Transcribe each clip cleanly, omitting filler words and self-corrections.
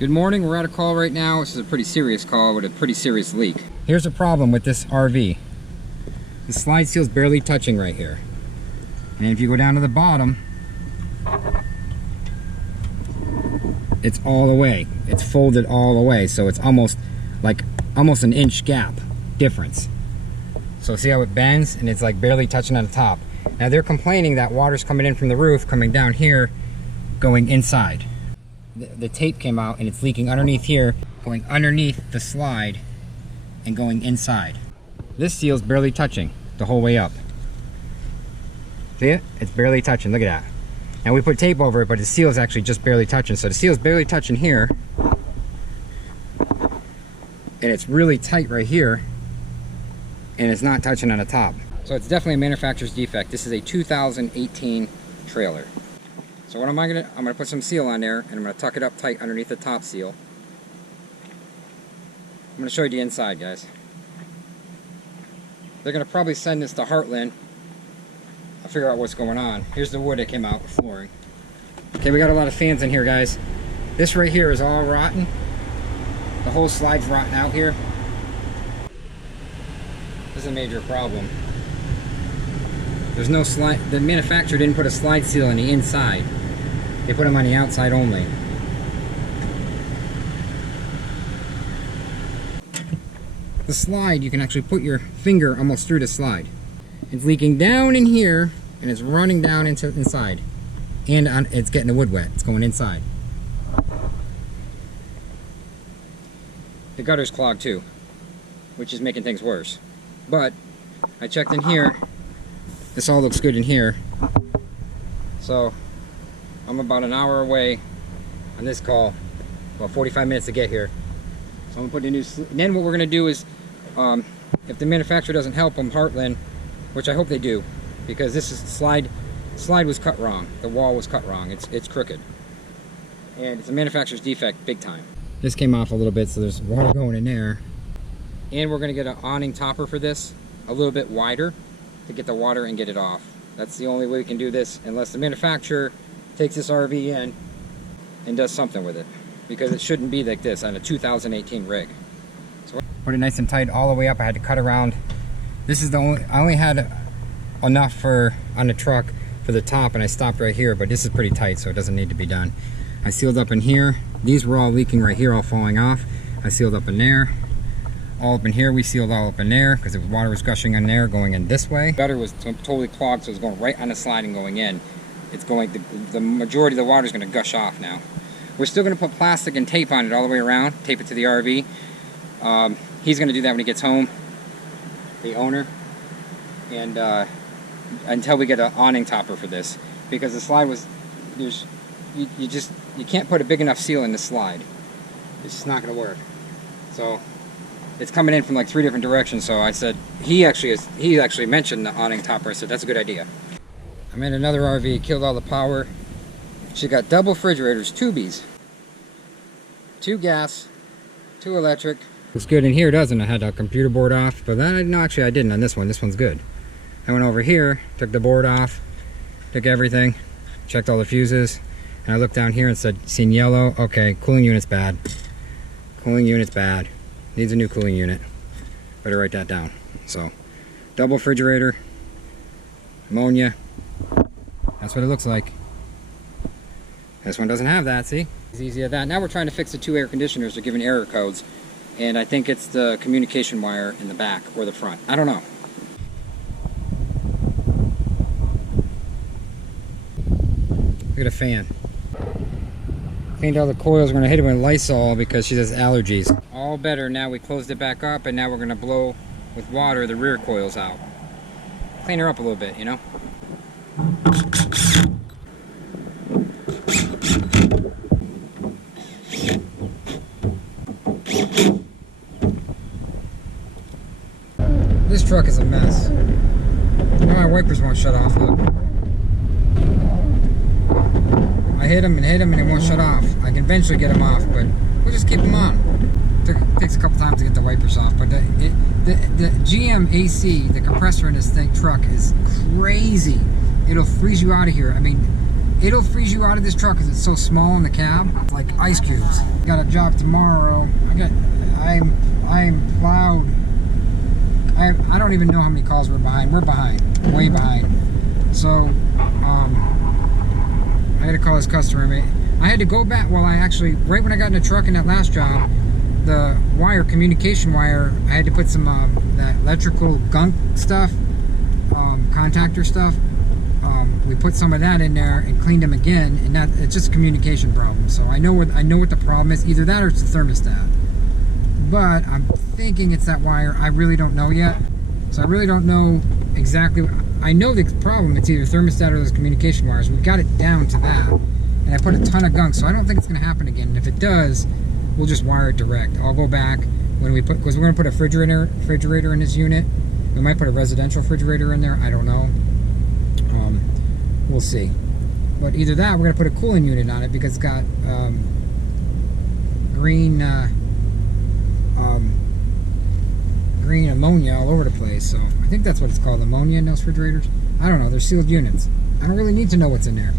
Good morning, we're at a call right now. This is a pretty serious call with a pretty serious leak. Here's a problem with this RV. The slide seal's barely touching right here. And if you go down to the bottom, it's all the way. It's folded all the way, so it's almost an inch gap difference. So see how it bends and it's like barely touching on the top. Now they're complaining that water's coming in from the roof, coming down here, going inside. The tape came out and it's leaking underneath here, going underneath the slide and going inside. This seal's barely touching the whole way up. See it? It's barely touching, look at that. Now we put tape over it, but the seal's actually just barely touching. So the seal's barely touching here, and it's really tight right here, and it's not touching on the top. So it's definitely a manufacturer's defect. This is a 2018 trailer. So what am I gonna? I'm gonna put some seal on there, and I'm gonna tuck it up tight underneath the top seal. I'm gonna show you the inside, guys. They're gonna probably send this to Heartland. I'll figure out what's going on. Here's the wood that came out with flooring. Okay, we got a lot of fans in here, guys. This right here is all rotten. The whole slide's rotten out here. This is a major problem. There's no slide. The manufacturer didn't put a slide seal on the inside. They put them on the outside only. The slide, you can actually put your finger almost through the slide. It's leaking down in here, and it's running down into inside. And it's getting the wood wet. It's going inside. The gutter's clogged too, which is making things worse. But I checked in here. This all looks good in here. So I'm about an hour away on this call, about 45 minutes to get here. So I'm gonna put a new, then what we're gonna do is, if the manufacturer doesn't help them, Heartland, which I hope they do, because this is slide was cut wrong. The wall was cut wrong. It's crooked, and it's a manufacturer's defect, big time. This came off a little bit, so there's water going in there. And we're gonna get an awning topper for this, a little bit wider, to get the water and get it off. That's the only way we can do this, unless the manufacturer takes this RV in and does something with it, because it shouldn't be like this on a 2018 rig. So put it nice and tight all the way up. I had to cut around. This is the only, I only had enough for on the truck for the top, and I stopped right here, but this is pretty tight, so it doesn't need to be done. I sealed up in here. These were all leaking right here, all falling off. I sealed up in there. All up in here, we sealed all up in there because the water was gushing in there going in this way. The gutter was totally clogged, so it's going right on the slide and going in. It's going, the majority of the water is going to gush off now. We're still going to put plastic and tape on it all the way around, tape it to the RV. He's going to do that when he gets home, the owner, and until we get an awning topper for this, because the slide was, you can't put a big enough seal in the slide. It's just not going to work. So it's coming in from like 3 different directions. So I said, he actually mentioned the awning topper. I said, that's a good idea. I'm in another RV, killed all the power. She got double refrigerators, Tubies. 2 gas, 2 electric. Looks good in here, doesn't it? I had a computer board off, but then, no, actually I didn't on this one. This one's good. I went over here, took the board off, took everything, checked all the fuses, and I looked down here and said, seen yellow, okay, cooling unit's bad. Cooling unit's bad. Needs a new cooling unit. Better write that down. So, double refrigerator, ammonia. That's what it looks like. This one doesn't have that, see? It's easy as that. Now we're trying to fix the 2 air conditioners. They're giving error codes. And I think it's the communication wire in the back or the front. I don't know. Look at a fan. Cleaned all the coils. We're going to hit it with Lysol because she has allergies. All better. Now we closed it back up, and now we're going to blow with water the rear coils out. Clean her up a little bit, you know? This truck is a mess. Now my wipers won't shut off, look. I hit them and it won't shut off. I can eventually get them off, but we'll just keep them on. It takes a couple times to get the wipers off, but the GM AC, the compressor in this truck is crazy. It'll freeze you out of here. I mean, it'll freeze you out of this truck because it's so small in the cab, like ice cubes. Got a job tomorrow. I'm plowed. I don't even know how many calls we're behind. We're behind, way behind. So, I had to call this customer. I had to go back. Well, right when I got in the truck in that last job, the wire, communication wire, I had to put some that electrical gunk stuff, contactor stuff. We put some of that in there and cleaned them again, and it's just a communication problem. So I know what the problem is. Either that or it's the thermostat. But I'm thinking it's that wire. I really don't know yet. So I really don't know exactly. I know the problem. It's either thermostat or those communication wires. We got it down to that, and I put a ton of gunk. So I don't think it's going to happen again. And if it does, we'll just wire it direct. I'll go back when we because we're going to put a refrigerator in this unit. We might put a residential refrigerator in there. I don't know. We'll see. But either that, we're going to put a cooling unit on it because it's got green ammonia all over the place. So I think that's what it's called, ammonia in those refrigerators. I don't know. They're sealed units. I don't really need to know what's in there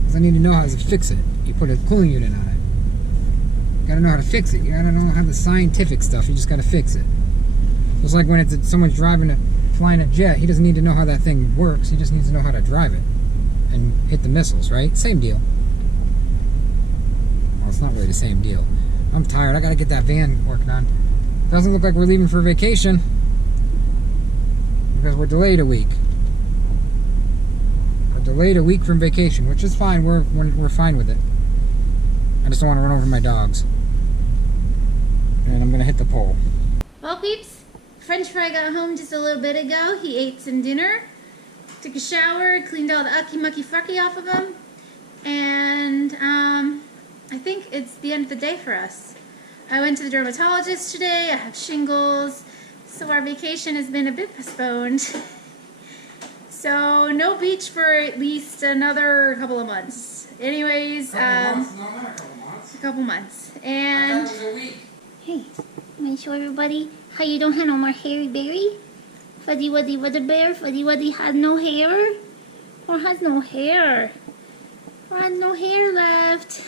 because I need to know how to fix it. You put a cooling unit on it. You got to know how to fix it. You got to know how the scientific stuff. You just got to fix it. It's like when someone's flying a jet. He doesn't need to know how that thing works. He just needs to know how to drive it and hit the missiles, right? Same deal. Well, it's not really the same deal. I'm tired. I got to get that van working on. Doesn't look like we're leaving for vacation because we're delayed a week. We're delayed a week from vacation, which is fine. We're fine with it. I just don't want to run over my dogs. And I'm going to hit the pole. Well, peeps, French fry got home just a little bit ago. He ate some dinner, took a shower, cleaned all the ucky mucky fucky off of him, and I think it's the end of the day for us. I went to the dermatologist today. I have shingles, so our vacation has been a bit postponed. So no beach for at least another couple of months. Anyways, a couple months. And hey, I'm gonna show everybody how you don't have no more hairy berry. Fuddy Wuddy Wuddy Bear. Fuddy Wuddy has no hair. Or has no hair. Or has no hair left.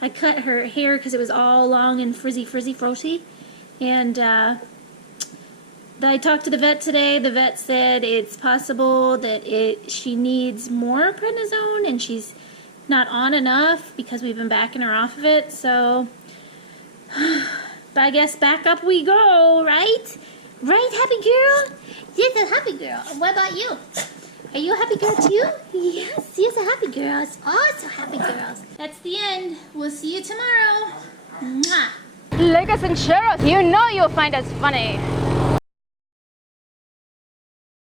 I cut her hair because it was all long and frizzy frosty. And I talked to the vet today. The vet said it's possible that she needs more prednisone and she's not on enough because we've been backing her off of it. So, but I guess back up we go, right? Right, happy girl? Yes, a happy girl. What about you? Are you a happy girl too? Yes, yes, a happy girl. Also happy girls. That's the end. We'll see you tomorrow. Mwah. Like us and share us. You know you'll find us funny.